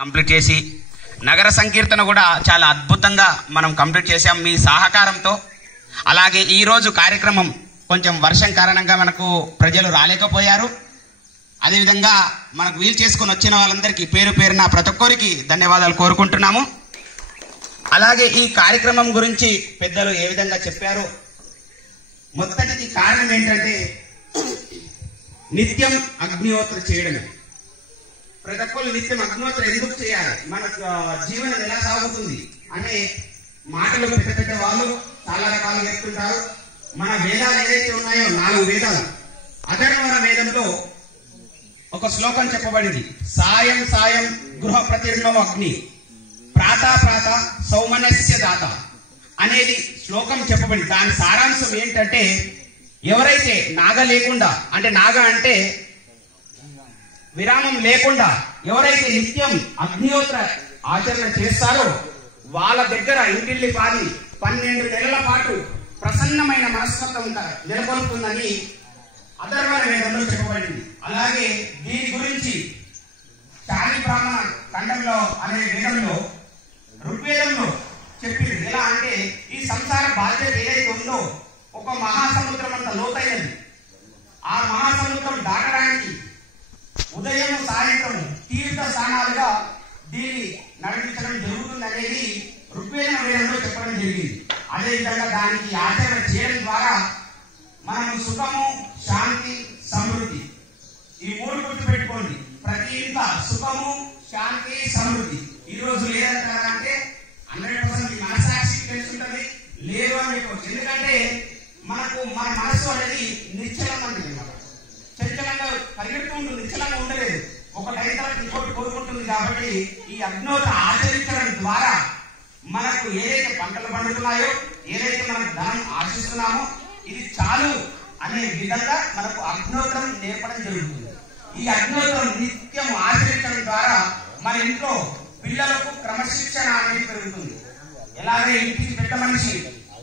Complete చేసి నగర సంకీర్తన కూడా చాలా అద్భుతంగా మనం కంప్లీట్ చేశాం మీ సహకారంతో. అలాగే ఈరోజు కార్యక్రమం కొంచెం వర్షం కారణంగా మనకు ప్రజలు రాలేకపోయారు. అదేవిధంగా మనకు వీలు చేసుకుని వచ్చిన వాళ్ళందరికీ పేరు పేరున ప్రతి ఒక్కరికి ధన్యవాదాలు కోరుకుంటున్నాము. అలాగే ఈ కార్యక్రమం గురించి పెద్దలు ఏ విధంగా చెప్పారు, మొదటిది కారణం ఏంటంటే నిత్యం అగ్నిహోత్ర చేయడమే. ప్రతి ఒక్కరు నిత్యం అగ్నిహోత్ర ఎందుకు చేయాలి, మన జీవనం ఎలా సాగుతుంది అనే మాటలు పెద్ద పెద్ద వాళ్ళు చాలా రకాలుగా చెప్తుంటారు. మన వేదాలు ఏదైతే ఉన్నాయో 4 వేదాలు, అధర్వణ వేదంలో ఒక శ్లోకం చెప్పబడింది. సాయం సాయం గృహ ప్రతిర్ణో అగ్ని ప్రాత ప్రాత సౌమనస్య దాత అనేది శ్లోకం చెప్పబడింది. దాని సారాంశం ఏంటంటే ఎవరైతే నాగ లేకుండా, అంటే నాగ అంటే విరామం లేకుండా ఎవరైతే నిత్యం అగ్నిహోత్ర ఆచరణ చేస్తారో వాళ్ళ దగ్గర ఇంటిల్లి పాది 12 నెలల పాటు ప్రసన్నమైన మనస్తత్వం నెలకొల్పుతుందని అధర్వణ వేదంలో చెప్పబడింది. అలాగే దీని గురించి చాలి బ్రాహ్మణ ఖండంలో అనే వేదంలో ఋగ్వేదంలో చెప్పింది. ఎలా అంటే ఈ సంసార బాధ్యత ఏదైతే ఉందో ఒక మహాసముద్రం అంత లోతైనది. ఆ మహాసముద్రం దాటడానికి ఉదయం సాయంత్రం తీర్థ స్నానాలుగా దీన్ని నడిపించడం జరుగుతుంది అనేది ఋగ్వేద వేదంలో చెప్పడం జరిగింది. అదేవిధంగా దానికి ఆచరణ చేయడం ద్వారా మనం సుఖము, శాంతి, సమృద్ధి ఈ 3 గుర్తు పెట్టుకోండి. ప్రతి ఇంట్లో సుఖము, శాంతి, సమృద్ధి ఈ రోజు లేదంటారంటే 100% మీ మనసాక్షికి తెలుసుంటది, లేదు అని చెప్పవచ్చు. ఎందుకంటే మనకు మన మనసు అనేది నిశ్చలంగా ఉంటుంది అన్నమాట. చంచలంగా పరిగెడుతూ ఉంటుంది, నిశ్చలంగా ఉండలేదు. ఒక టైం తర్వాత ఇంకోటి కోరుకుంటుంది. కాబట్టి ఈ అగ్నిహోత్ర ఆచరించడం ద్వారా మనకు ఏదైతే పంటలు పండుతున్నాయో, ఏదైతే మనం ధనం ఆశిస్తున్నామో ఇది చాలు అనే విధంగా మనకు అగ్నిహోత్రం నేర్పడం జరుగుతుంది. ఈ అగ్నిహోత్రం నిత్యం ఆచరించడం ద్వారా మన ఇంట్లో పిల్లలకు క్రమశిక్షణ అనేది పెరుగుతుంది. ఎలాగే ఇంటికి పెద్ద మనిషి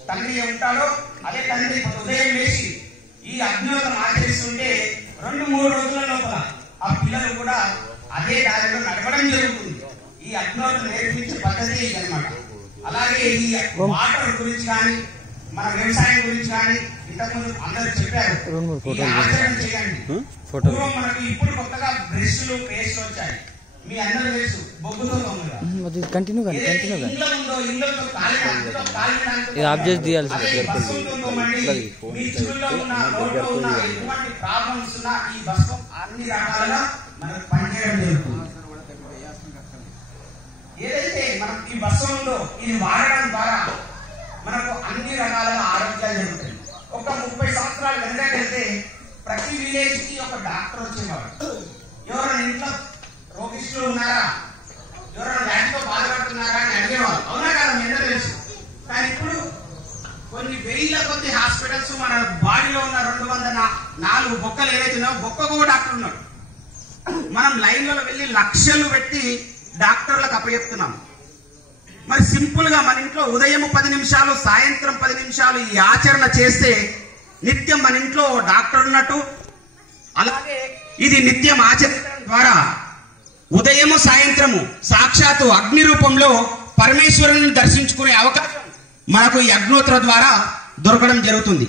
తండ్రి ఉంటాడో అదే తండ్రి ఉదయం లేచి ఈ అగ్నిహోత్రం ఆచరిస్తుంటే 2-3 రోజుల లోపల ఆ పిల్లలు కూడా అదే దారిలో నడవడం జరుగుతుంది. ఈ అగ్నిహోత్రం నేర్పించే పద్ధతి అన్నమాట. అలాగే ఈ వాటర్ గురించి కానీ మన వ్యవసాయం గురించి కానీ ఇంతకుముందు అందరూ చెప్పారు. ఆచరణ చేయండి. పూర్వం మనకు ఇప్పుడు కొత్తగా బ్రష్లు, పేస్ట్లు వచ్చాయి. మీ అందరూ తెలుసు, బొగ్గుతో ఏదైతే మనం ఈ బస్సు ఉందో ఇది వాడడం ద్వారా మనకు అన్ని రకాలుగా ఆరోగ్యాలు జరుగుతాయి. ఒక 30 సంవత్సరాలు వెనకైతే ప్రతి విలేజ్ కి ఒక డాక్టర్ వచ్చేవాడు. ఎవరైనా ఇంట్లో రోగిష్ఠులు ఉన్నారా, ఎవరైనా వ్యాధితో బాధపడుతున్నారా అని అడిగేవాళ్ళు. అవునా కదా, మీ అందరూ తెలుసు. కానీ ఇప్పుడు కొన్ని వేల కొద్ది హాస్పిటల్స్ మన బాడీలో ఉన్న 204 బొక్కలు ఏదైతే ఉన్నాయో బొక్కకు కూడా డాక్టర్ ఉన్నాడు. మనం లైన్లలో వెళ్ళి లక్షలు పెట్టి డాక్టర్లకు అప్పచెప్తున్నాం. మరి సింపుల్ గా మన ఇంట్లో ఉదయం 10 నిమిషాలు, సాయంత్రం 10 నిమిషాలు ఈ ఆచరణ చేస్తే నిత్యం మన ఇంట్లో డాక్టర్ ఉన్నట్టు. అలాగే ఇది నిత్యం ఆచరించడం ద్వారా ఉదయము సాయంత్రము సాక్షాత్తు అగ్ని రూపంలో పరమేశ్వరుని దర్శించుకునే అవకాశం మనకు ఈ అగ్నిహోత్ర ద్వారా దొరకడం జరుగుతుంది.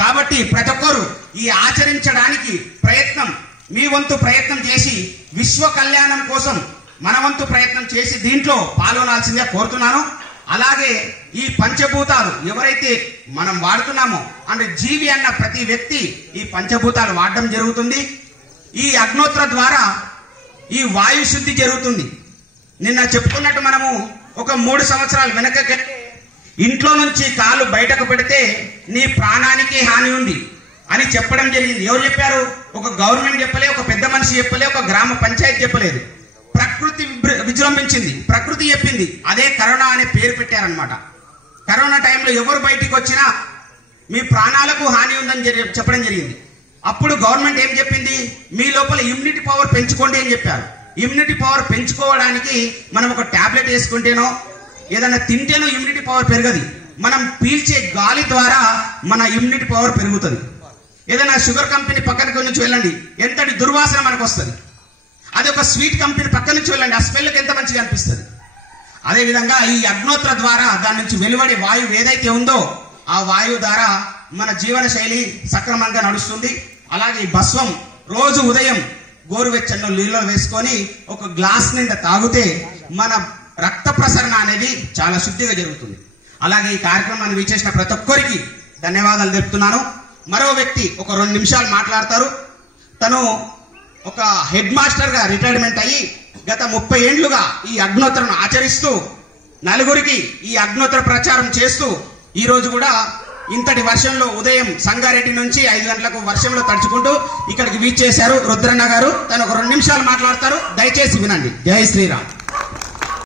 కాబట్టి ప్రతి ఒక్కరు ఈ ఆచరించడానికి మీ వంతు ప్రయత్నం చేసి విశ్వ కళ్యాణం కోసం మన వంతు ప్రయత్నం చేసి దీంట్లో పాల్గొనాల్సిందిగా కోరుతున్నాను. అలాగే ఈ పంచభూతాలు ఎవరైతే మనం వాడుతున్నామో అంటే జీవి అన్న ప్రతి వ్యక్తి ఈ పంచభూతాలు వాడడం జరుగుతుంది. ఈ అగ్నిహోత్ర ద్వారా ఈ వాయు శుద్ధి జరుగుతుంది. నిన్న చెప్పుకున్నట్టు మనము ఒక 3 సంవత్సరాలు వెనకకి ఇంట్లో నుంచి కాలు బయటకు పెడితే నీ ప్రాణానికి హాని ఉంది అని చెప్పడం జరిగింది. ఎవరు చెప్పారు? ఒక గవర్నమెంట్ చెప్పలే, ఒక పెద్ద మనిషి చెప్పలే, ఒక గ్రామ పంచాయతీ చెప్పలేదు. ప్రకృతి విజృంభించింది, ప్రకృతి చెప్పింది. అదే కరోనా అనే పేరు పెట్టారనమాట. కరోనా టైంలో ఎవరు బయటికి వచ్చినా మీ ప్రాణాలకు హాని ఉందని చెప్పడం జరిగింది. అప్పుడు గవర్నమెంట్ ఏం చెప్పింది? మీ లోపల ఇమ్యూనిటీ పవర్ పెంచుకోండి అని చెప్పారు. ఇమ్యూనిటీ పవర్ పెంచుకోవడానికి మనం ఒక టాబ్లెట్ వేసుకుంటేనో ఏదైనా తింటేనో ఇమ్యూనిటీ పవర్ పెరగదు. మనం పీల్చే గాలి ద్వారా మన ఇమ్యూనిటీ పవర్ పెరుగుతుంది. ఏదైనా షుగర్ కంపెనీ పక్కనకి నుంచి వెళ్ళండి, ఎంతటి దుర్వాసన మనకు వస్తుంది. అది ఒక స్వీట్ కంపెనీ పక్క నుంచి వెళ్ళండి, ఆ స్మెల్కి ఎంత మంచిగా అనిపిస్తుంది. అదేవిధంగా ఈ అగ్నోత్ర ద్వారా దాని నుంచి వెలువడే వాయువు ఏదైతే ఉందో ఆ వాయువు ద్వారా మన జీవన శైలి సక్రమంగా నడుస్తుంది. అలాగే ఈ భస్వం రోజు ఉదయం గోరువెచ్చని నీళ్ళలో వేసుకొని ఒక గ్లాస్ నిండా తాగితే మన రక్త ప్రసరణ అనేది చాలా శుద్ధిగా జరుగుతుంది. అలాగే ఈ కార్యక్రమాన్ని వీచేసిన ప్రతి ఒక్కరికి ధన్యవాదాలు తెలుపుతున్నాను. మరో వ్యక్తి ఒక 2 నిమిషాలు మాట్లాడతారు. తను ఒక హెడ్ మాస్టర్ గా రిటైర్మెంట్ అయ్యి గత 30 ఏండ్లుగా ఈ అగ్నోత్రను ఆచరిస్తూ నలుగురికి ఈ అగ్నోత్ర ప్రచారం చేస్తూ ఈ రోజు కూడా ఇంతటి వర్షంలో ఉదయం సంగారెడ్డి నుంచి 5 గంటలకు వర్షంలో తడుచుకుంటూ ఇక్కడికి వీచేశారు రుద్రన్న గారు. తను ఒక 2 నిమిషాలు మాట్లాడతారు, దయచేసి వినండి. జై శ్రీరామ్.